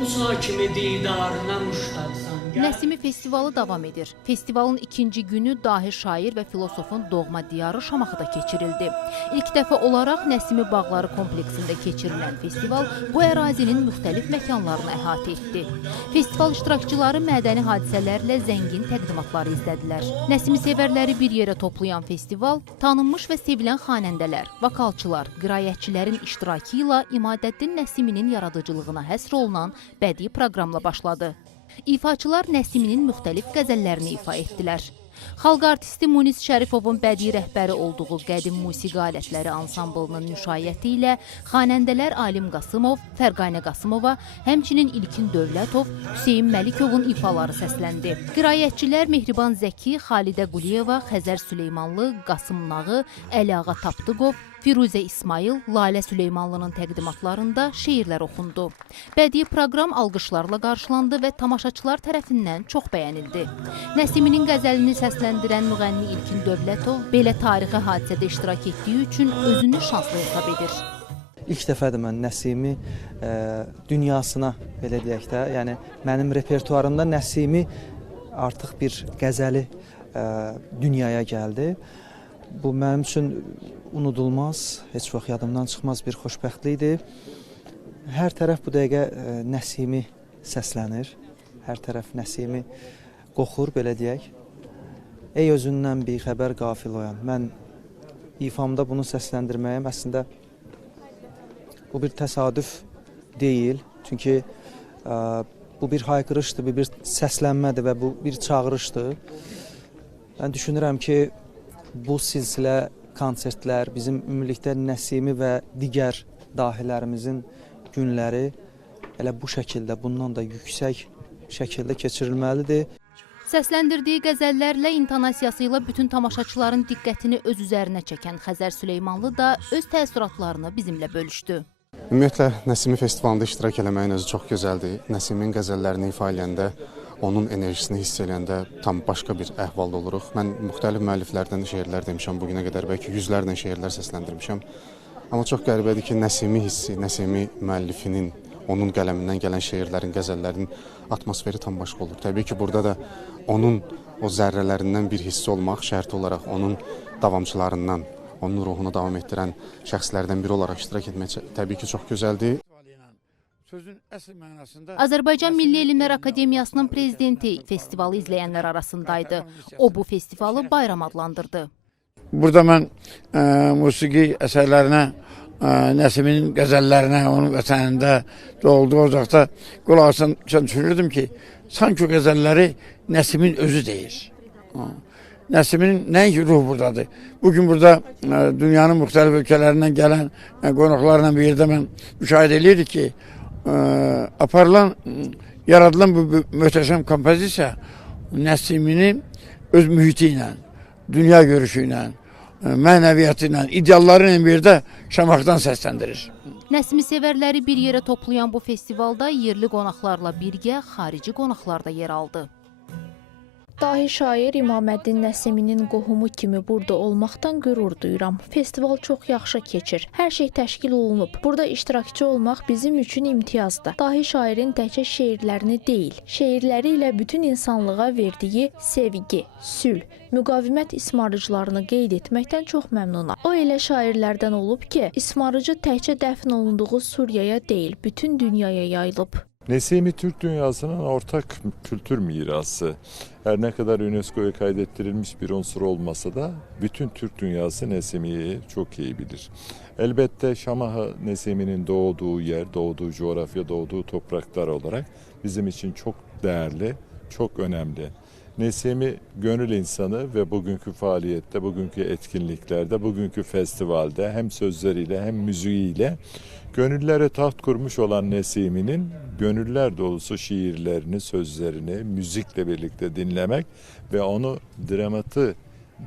Musa kimi didarına muştaqsan. Nəsimi festivalı davam edir. Festivalın ikinci günü dahi şair və filosofun doğma diyarı Şamaxıda keçirildi. İlk dəfə olaraq Nəsimi Bağları kompleksində keçirilən festival bu ərazinin müxtəlif məkanlarını əhatə etdi. Festival iştirakçıları mədəni hadisələrlə zəngin təqdimatları izlədilər. Nəsimi sevərləri bir yerə toplayan festival, tanınmış və sevilən xanəndələr, vokalçılar, qiraətçilərin iştirakı ilə İmadəddin Nəsiminin yaradıcılığına həsr olunan bədii proqramla başladı. İfaçılar Nəsiminin müxtəlif qəzəllərini ifa etdilər. Xalq artisti Munis Şərifovun bədii rəhbəri olduğu Qədim Musiqi Alətləri ansamblının müşayiəti ilə xanəndələr Alim Qasımov, Fərqanə Qasımova, həmçinin İlkin Dövlətov, Hüseyin Məlikovun ifaları səsləndi. Qiraətçilər Mehriban Zəki, Xalidə Quliyeva, Xəzər Süleymanlı, Qasım Nağı, Əliağa Tapdıqov, Firuzə İsmail, Lalə Süleymanlının təqdimatlarında şeirlər oxundu. Bədii proqram alqışlarla qarşılandı və tamaşaçılar tərəfindən çox bəyənildi. Nəsiminin qəzəlini səsləndirən müğənni İlkin Dövlətov belə tarixi hadisədə iştirak etdiyi üçün özünü şanslı hesab edir. İlk dəfədir mən Nəsimi dünyasına, belə deyək də, yəni mənim repertuarımda Nəsimi artıq bir qəzəli dünyaya gəldi. Bu mənim üçün unudulmaz, heç vaxt yadımdan çıxmaz bir xoşbəxtlikdir. Hər tərəf bu dəqiqə Nəsimi səslənir, hər tərəf Nəsimi qoxur, belə deyək. Ey özündən bixəbər qafil oyan. Mən ifamda bunu səsləndirməyim əslində bu bir təsadüf deyil. Çünki bu bir hayqırışdır, bu bir səslənmədir və bu bir çağırışdır. Mən düşünürəm ki, bu silsilə konsertlər, bizim ümumilikdə Nəsimi və digər dahilərimizin günləri elə bu şəkildə, bundan da yüksək şəkildə keçirilməlidir. Səsləndirdiyi qəzəllərlə, intonasiyası ilə bütün tamaşaçıların diqqətini öz üzərinə çəkən Xəzər Süleymanlı da öz təəssüratlarını bizimlə bölüşdü. Ümumiyyətlə, Nəsimi festivalında iştirak eləməyin özü çox gözəldir. Nəsimin qəzəllərini ifa eləyəndə, onun enerjisini hiss eləyəndə tam başqa bir əhvalda oluruq. Mən müxtəlif müəlliflərdən şeirlər demişəm bugünə qədər, bəlkə yüzlərlə şeirlər səsləndirmişəm. Amma çox qəribədir ki, Nəsimi hissi, Nəsimi müəllifinin, onun qələmindən gələn şeirlərin, qəzəllərin atmosferi tam başqa olur. Təbii ki, burada da onun o zərrələrindən bir hissi olmaq şərt olaraq onun davamçılarından, onun ruhunu davam etdirən şəxslərdən biri olaraq iştirak etmək təbii ki, çox gözəldir. Azərbaycan Milli Elmlər Akademiyasının prezidenti festivalı izləyənlər arasındaydı. O bu festivalı bayram adlandırdı. Burada mən musiqi əsərlərinə, Nəsiminin qəzəllərinə, onun vətənində doğulduğu ocaqda qulaq düşünürdüm ki, sanki o qəzəlləri Nəsimin özü deyir. Nəsimin nəinki ruh buradadır. Bugün burada dünyanın müxtəlif ölkələrindən gələn qonaqlarla bir yerdə mən müşahidə edirdik ki, yaradılan bu möhtəşəm kompozisiya Nəsimini öz mühiti ilə, dünya görüşü ilə, mənəviyyatı ilə, idealları ilə bir yerdə Şamaxıdan səsləndirir. Nəsimi sevərləri bir yerə toplayan bu festivalda yerli qonaqlarla birgə xarici qonaqlar da yer aldı. Dahi şair İmaməddin Nəsiminin qohumu kimi burada olmaqdan qürur duyuram. Festival çox yaxşı keçir. Hər şey təşkil olunub. Burada iştirakçı olmaq bizim üçün imtiyazdır. Dahi şairin təkcə şeirlərini deyil, şeirləri ilə bütün insanlığa verdiyi sevgi, sülh, müqavimət ismarıcılarını qeyd etməkdən çox məmnunam. O elə şairlərdən olub ki, ismarıcı təkcə dəfn olunduğu Suriyaya deyil, bütün dünyaya yayılıb. Nesimi Türk dünyasının ortak kültür mirası. Her ne kadar UNESCO'ya kaydettirilmiş bir unsur olmasa da bütün Türk dünyası Nesimi'yi çok iyi bilir. Elbette Şamaxı Nesimi'nin doğduğu yer, doğduğu coğrafya, doğduğu topraklar olarak bizim için çok değerli, çok önemli. Nesimi gönül insanı ve bugünkü faaliyette, bugünkü etkinliklerde, bugünkü festivalde hem sözleriyle hem müziğiyle gönüllere taht kurmuş olan Nesimi'nin gönüller dolusu şiirlerini, sözlerini müzikle birlikte dinlemek ve onu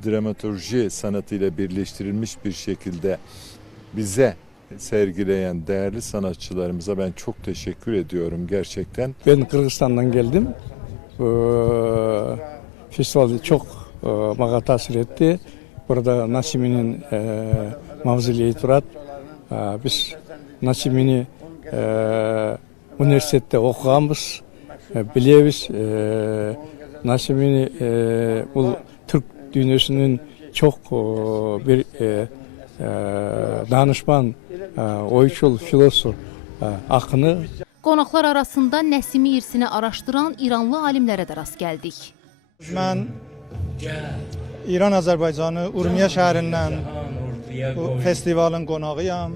dramaturji sanatıyla birleştirilmiş bir şekilde bize sergileyen değerli sanatçılarımıza ben çok teşekkür ediyorum gerçekten. Ben Kırgızistan'dan geldim. Festival çok bana tasir etti. Burada Nesimi'nin mavzileyi turat. Biz Nesimi'ni universitetdə oxuğamız, biliyoruz. Nəsimini bu Türk dünyasının çox bir danışman, oyçul, filosof axını. Qonaqlar arasında Nəsimi irsini araşdıran İranlı alimlərə də rast gəldik. Mən İran-Azərbaycanı Urmiya şəhərindən bu festivalın qonağıyam.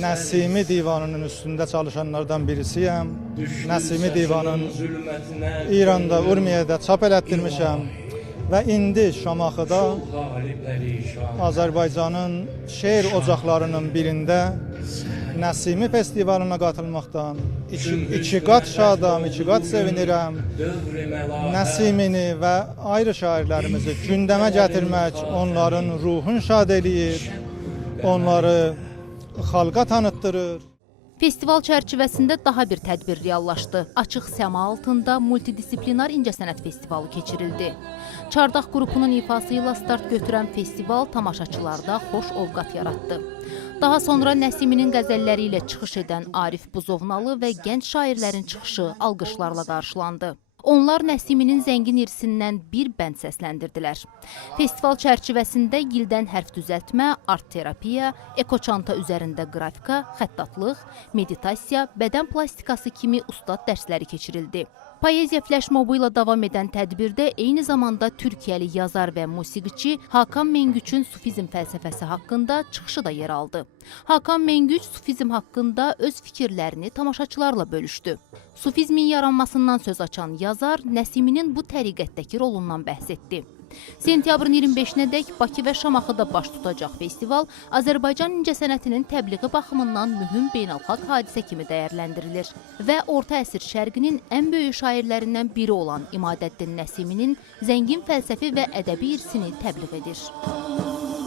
Nəsimi divanının üstündə çalışanlardan birisiyəm. Nəsimi divanın İranda, Urmiyədə çap elətdirmişəm və indi Şamaxıda Azərbaycanın şeir ocaqlarının birində Nəsimi festivalına qatılmaqdan iki qat şadam, iki qat sevinirəm. Nəsimini və ayrı şairlərimizi gündəmə gətirmək onların ruhun şad eləyir, onları xalqa tanıtdırır. Festival çərçivəsində daha bir tədbir reallaşdı. Açıq səma altında multidisiplinar incəsənət festivalı keçirildi. Çardaq qrupunun ifası ilə start götürən festival tamaşaçılarda xoş ovqat yaratdı. Daha sonra Nəsiminin qəzəlləri ilə çıxış edən Arif Buzovnalı və gənc şairlərin çıxışı alqışlarla qarşılandı. Onlar Nəsiminin zəngin irsindən bir bənd səsləndirdilər. Festival çərçivəsində gildən hərf düzəltmə, art terapiya, ekoçanta üzərində qrafika, xəttatlıq, meditasiya, bədən plastikası kimi ustad dərsləri keçirildi. Poeziya flash-mobu ilə davam edən tədbirdə eyni zamanda Türkiyəli yazar və musiqiçi Hakan Mengüçün sufizm fəlsəfəsi haqqında çıxışı da yer aldı. Hakan Mengüç sufizm haqqında öz fikirlərini tamaşaçılarla bölüşdü. Sufizmin yaranmasından söz açan yazar Nəsiminin bu təriqətdəki rolundan bəhs etdi. Sentyabrın 25-nədək Bakı və Şamaxıda baş tutacaq festival Azərbaycan incəsənətinin təbliği baxımından mühüm beynəlxalq hadisə kimi dəyərləndirilir və Orta əsr şərqinin ən böyük şairlərindən biri olan İmadəddin Nəsiminin zəngin fəlsəfi və ədəbi irsini təbliğ edir.